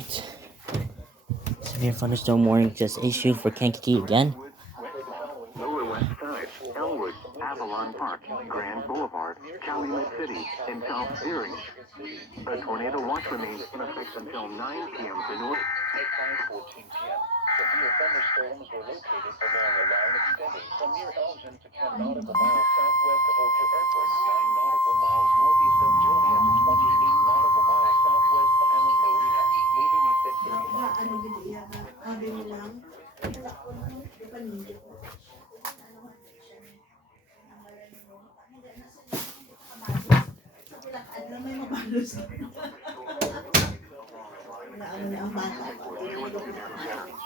Alright. Severe thunderstorm warning just issued for Kankakee again. Lower West Side, Elmwood, Avalon Park, Grand Boulevard, Calumet City, and South Siren. A tornado watch remains in effect until 9 p.m. for North. At 5:14 p.m., severe thunderstorms were located along a line extending from near Elgin to 10 nautical miles southwest of O'Hare Airport, 9 nautical miles northeast of Joliet, 28 nautical miles southwest of Hammond Marina, moving east at 30.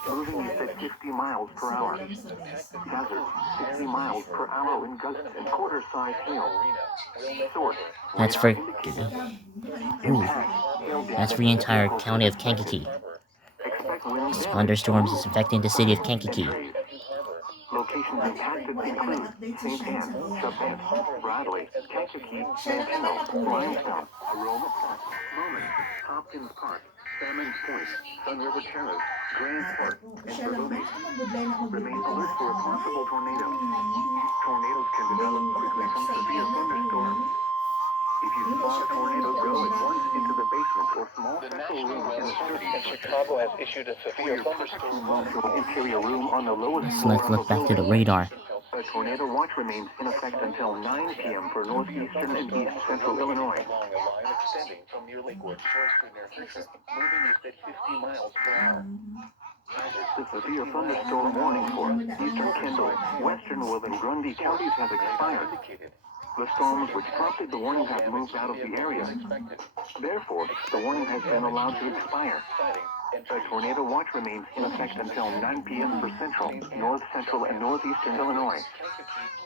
Moving east at 50 miles per hour. Hazard, 60 miles per hour in gusts and quarter-size hail. Source, That's for impact, that's for the entire county of Kankakee. expect wind damage. Thunderstorms is affecting the city of Kankakee. Locations impacted include St. Anne, Chapin, Bradley, Kankakee, Manteno, Limestone, Aroma Park, Moment, Hopkins Park, Salmons Point, Sun River Terrace, Grand Park, and Bermuda. Remain alert for a possible tornado. Tornadoes can develop quickly from severe thunderstorms. If you spot a tornado, go at once into the basement or small The central National room in Weather the Service 30s. in Chicago has issued a severe thunderstorm Move to an interior room on the lowest Let's floor of look a back to the building. radar. A tornado watch remains in effect until 9 p.m. for northeastern and east central Illinois. along a line extending from near Lakewood Shores to near Fisher, moving east at 50 miles per hour. The severe thunderstorm warning for eastern Kendall, western Will, and Grundy counties has expired. The storms which prompted the warning have moved out of the area. Therefore, the warning has been allowed to expire. A tornado watch remains in effect until 9 p.m. for central, north central, and northeastern Illinois.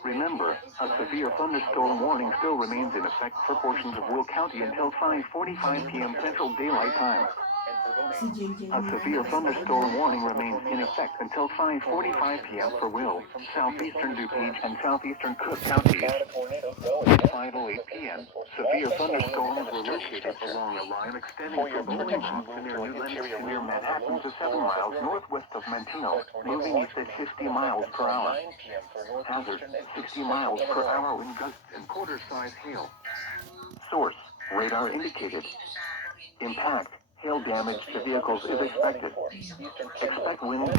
Remember, a severe thunderstorm warning still remains in effect for portions of Will County until 5:45 p.m. Central Daylight Time. A severe thunderstorm warning remains in effect until 5:45 p.m. for Will, southeastern DuPage, and southeastern Cook counties. At 5:08 p.m., severe thunderstorms were located along a line extending from Bowling Rock to near New Lenox to near Manhattan to 7 miles northwest of Manteno, moving east at 50 miles per hour. Hazard, 60 miles per hour wind gusts and quarter-size hail. Source, radar indicated. Impact, hail damage to vehicles is expected. Expect wind